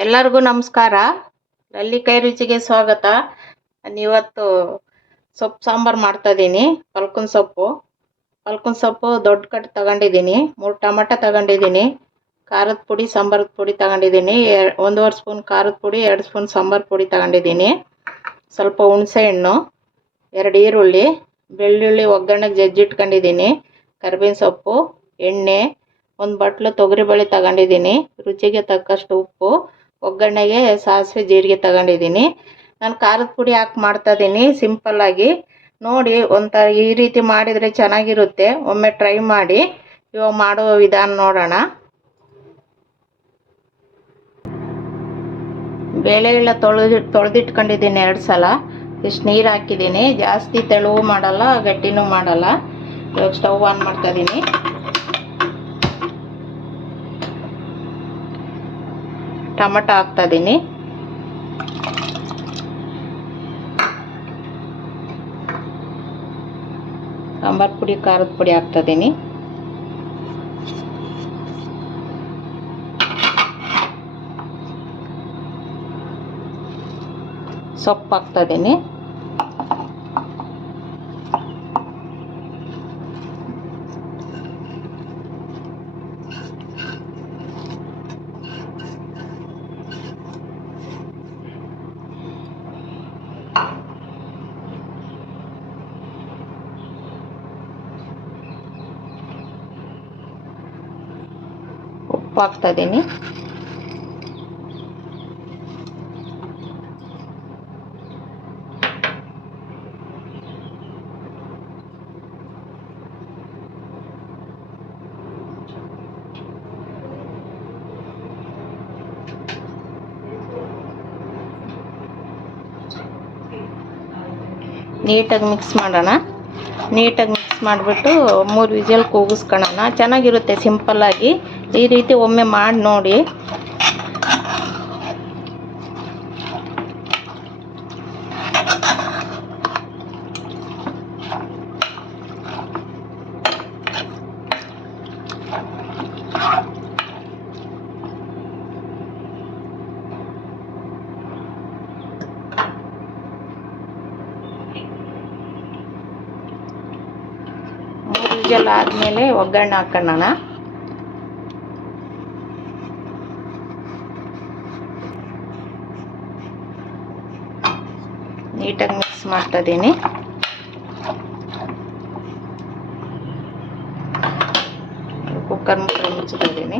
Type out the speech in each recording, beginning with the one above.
ಎಲ್ಲರಿಗೂ ನಮಸ್ಕಾರ. ಲಲ್ಲಿಕಾಯಿ ರುಚಿಗೆ ಸ್ವಾಗತ. ಇವತ್ತು ಸೊಪ್ಪು ಸಾಂಬಾರು ಮಾಡ್ತಾ ಇದ್ದೀನಿ. ಪಲ್ಕನ್ ಸೊಪ್ಪು. ಪಲ್ಕನ್ ಸೊಪ್ಪು ದೊಡ್ಡ ಕಟ್ ತಗೊಂಡಿದ್ದೀನಿ. ಮೂರು ಟೊಮಟ ತಗೊಂಡಿದ್ದೀನಿ. ಖಾರದ ಪುಡಿ, ಸಾಂಬಾರದ ಪುಡಿ ತಗೊಂಡಿದ್ದೀನಿ. ಒಂದೂವರೆ ಸ್ಪೂನ್ ಖಾರದ ಪುಡಿ, ಎರಡು ಸ್ಪೂನ್ ಸಾಂಬಾರು ಪುಡಿ ತಗೊಂಡಿದ್ದೀನಿ. ಸ್ವಲ್ಪ ಹುಣಸೆ ಹಣ್ಣು, ಎರಡು ಈರುಳ್ಳಿ, ಬೆಳ್ಳುಳ್ಳಿ ಒಗ್ಗರಣೆಗೆ ಜಜ್ಜಿಟ್ಕೊಂಡಿದ್ದೀನಿ. ಕರ್ಬೇವಿನ ಸೊಪ್ಪು, ಎಣ್ಣೆ, ಒಂದು ಬಟ್ಲು ತೊಗರಿಬೇಳೆ ತಗೊಂಡಿದ್ದೀನಿ. ರುಚಿಗೆ ತಕ್ಕಷ್ಟು ಉಪ್ಪು. ಒಗ್ಗರಣೆಗೆ ಸಾಸಿವೆ ಜೀರಿಗೆ ತಗೊಂಡಿದ್ದೀನಿ. ನಾನು ಖಾರದ ಪುಡಿ ಹಾಕಿ ಮಾಡ್ತಾ ಇದ್ದೀನಿ ಸಿಂಪಲ್ಲಾಗಿ ನೋಡಿ, ಒಂಥರ ಈ ರೀತಿ ಮಾಡಿದರೆ ಚೆನ್ನಾಗಿರುತ್ತೆ. ಒಮ್ಮೆ ಟ್ರೈ ಮಾಡಿ, ಇವಾಗ ಮಾಡೋ ವಿಧಾನ ನೋಡೋಣ. ಬೇಳೆಗಳ ತೊಳೆದು, ತೊಳೆದಿಟ್ಕೊಂಡಿದ್ದೀನಿ ಎರಡು ಸಲ. ಇಷ್ಟು ನೀರು ಹಾಕಿದ್ದೀನಿ. ಜಾಸ್ತಿ ತೆಳುವು ಮಾಡಲ್ಲ, ಗಟ್ಟಿನೂ ಮಾಡಲ್ಲ. ಇವಾಗ ಸ್ಟವ್ ಆನ್ ಮಾಡ್ತಾ ಟೊಮಟ ಹಾಕ್ತಾ ಸಾಂಬಾರ್ ಪುಡಿ ಖಾರದ ಪುಡಿ ಹಾಕ್ತಾಯಿದ್ದೀನಿ ಸೊಪ್ಪು ಹಾಕ್ತಾ ಉಪ್ಪು ಹಾಕ್ತಾ ನೀಟಾಗಿ ಮಿಕ್ಸ್ ಮಾಡೋಣ. ನೀಟಾಗಿ ಮಾಡಿಬಿಟ್ಟು ಮೂರು ವಿಜಲ್ ಕೂಗಿಸ್ಕೊಳ್ಳೋಣ. ಚೆನ್ನಾಗಿರುತ್ತೆ ಸಿಂಪಲ್ಲಾಗಿ ಈ ರೀತಿ ಒಮ್ಮೆ ಮಾಡಿ ನೋಡಿ. ಮೂರು ಆದ್ಮೇಲೆ ಒಗ್ಗರಣೆ ಹಾಕೋಣ ನೀಟಾಗಿ ಮಿಕ್ಸ್ ಮಾಡ್ತಾ ಇದ್ದೀನಿ ಕುಕ್ಕರ್ ಮುಚ್ಚಳ ಮುಚ್ತಾ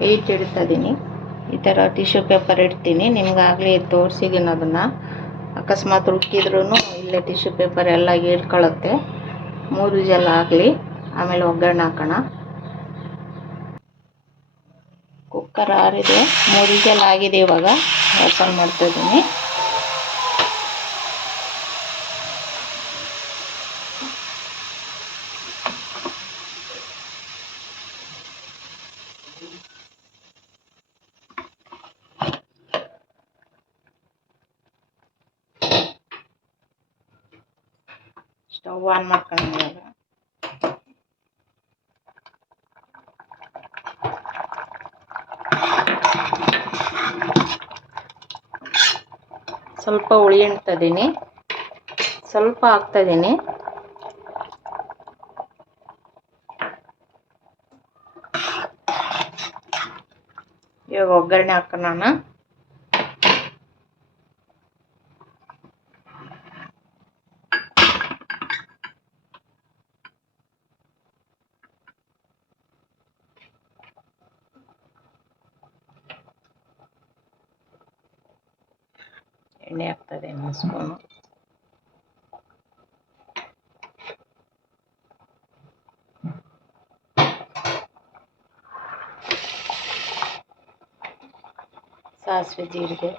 ವೆಯ್ಟ್ ಇಡ್ತಾ ಇದ್ದೀನಿ ಈ ಥರ ಟಿಶ್ಯೂ ಪೇಪರ್ ಇಡ್ತೀನಿ. ನಿಮ್ಗಾಗಲೇ ತೋರಿಸಿದ್ದೀನಿ ಅದನ್ನು. ಅಕಸ್ಮಾತ್ ಹುಡುಕಿದ್ರೂ ಇಲ್ಲೇ ಟಿಶ್ಯೂ ಪೇಪರ್ ಎಲ್ಲ ಇಟ್ಕೊಳ್ಳುತ್ತೆ ಮೂರು ವಿಜಲ್ ಆಗಲಿ. ಆಮೇಲೆ ಒಗ್ಗರಣೆ ಹಾಕೋಣ. ಕುಕ್ಕರ್ ಆರಿದೆ. ಮೂರು ವಿಜಲ್ ಆಗಿದೆ ಇವಾಗ. ಓಪನ್ ಮಾಡ್ತಾ ಸ್ಟವ್ ಆನ್ ಮಾಡ್ಕೊಂಡು ಇವಾಗ. ಸ್ವಲ್ಪ ಹುಳಿ ಎಣ್ತಾ ಇದ್ದೀನಿ ಸ್ವಲ್ಪ ಹಾಕ್ತಾ ಇದ್ದೀನಿ ಇವಾಗ ಒಗ್ಗರಣೆ ಹಾಕೋಣ. ಎಣ್ಣೆ ಹಾಕ್ತದೆ ಒಂದು ಸ್ಪೂನು ಸಾಸಿವೆ ಜೀರಿಗೆ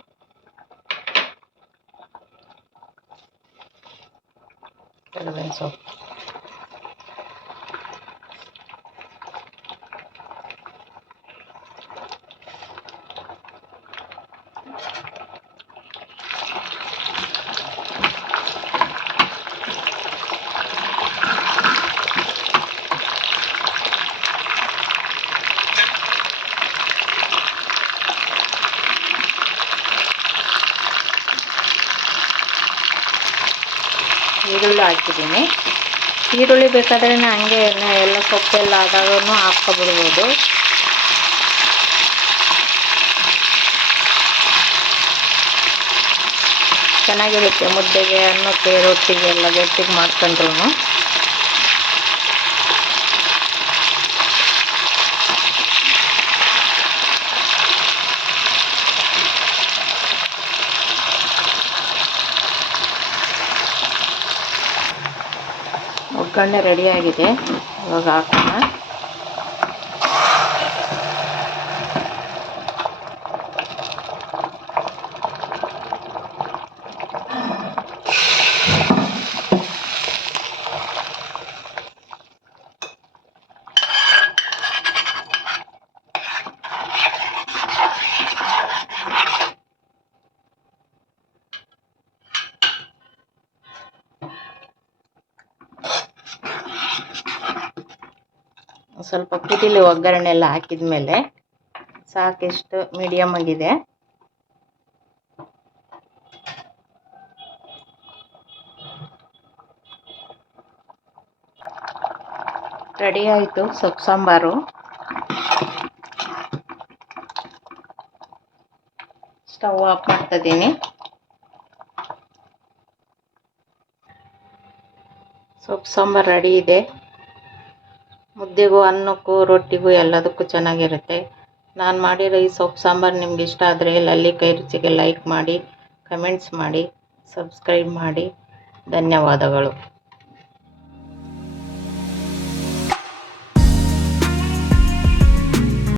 ಕರಿಬೇವಿನ ಸೊಪ್ಪು ಈರುಳ್ಳಿ ಹಾಕಿದ್ದೀನಿ. ಈರುಳ್ಳಿ ಬೇಕಾದ್ರೆ ಹಂಗೆ ಎಲ್ಲ ಸೊಪ್ಪೆಲ್ಲ ಆದಾಗೂ ಹಾಕ್ಕೊಬಿಡ್ಬೋದು. ಚೆನ್ನಾಗಿರುತ್ತೆ ಮುದ್ದೆಗೆ, ಅನ್ನಕ್ಕೆ, ರೊಟ್ಟಿಗೆ ಎಲ್ಲ ಗಟ್ಟಿಗೆ ಮಾಡ್ಕೊಂಡ್ರು ಒಗ್ಗರಣೆ ರೆಡಿಯಾಗಿದೆ ಇವಾಗ ಹಾಕೋಣ ಒಂದ್ ಸ್ವಲ್ಪ ಕುದಿಲಿ ಒಗ್ಗರಣೆ ಎಲ್ಲ ಹಾಕಿದ್ಮೇಲೆ ಸಾಕೆಷ್ಟು ಮೀಡಿಯಮ್ ಆಗಿದೆ. ರೆಡಿ ಆಯಿತು ಸೊಪ್ಪು ಸಾಂಬಾರು. ಸ್ಟವ್ ಆಫ್ ಮಾಡ್ತಾ ಇದ್ದೀನಿ. ಸೊಪ್ಪು ಸಾಂಬಾರು ರೆಡಿ ಇದೆ. ಮುದ್ದೆಗೂ ಅನ್ನಕ್ಕೂ, ರೊಟ್ಟಿಗೂ ಎಲ್ಲದಕ್ಕೂ ಚೆನ್ನಾಗಿರುತ್ತೆ. ನಾನು ಮಾಡಿರೋ ಈ ಸೊಪ್ಪು ಸಾಂಬಾರು ನಿಮ್ಗೆ ಇಷ್ಟ ಆದರೆ ಲಲ್ಲಿ ಕೈ ರುಚಿಗೆ ಲೈಕ್ ಮಾಡಿ ಕಮೆಂಟ್ಸ್ ಮಾಡಿ ಸಬ್ಸ್ಕ್ರೈಬ್ ಮಾಡಿ. ಧನ್ಯವಾದಗಳು.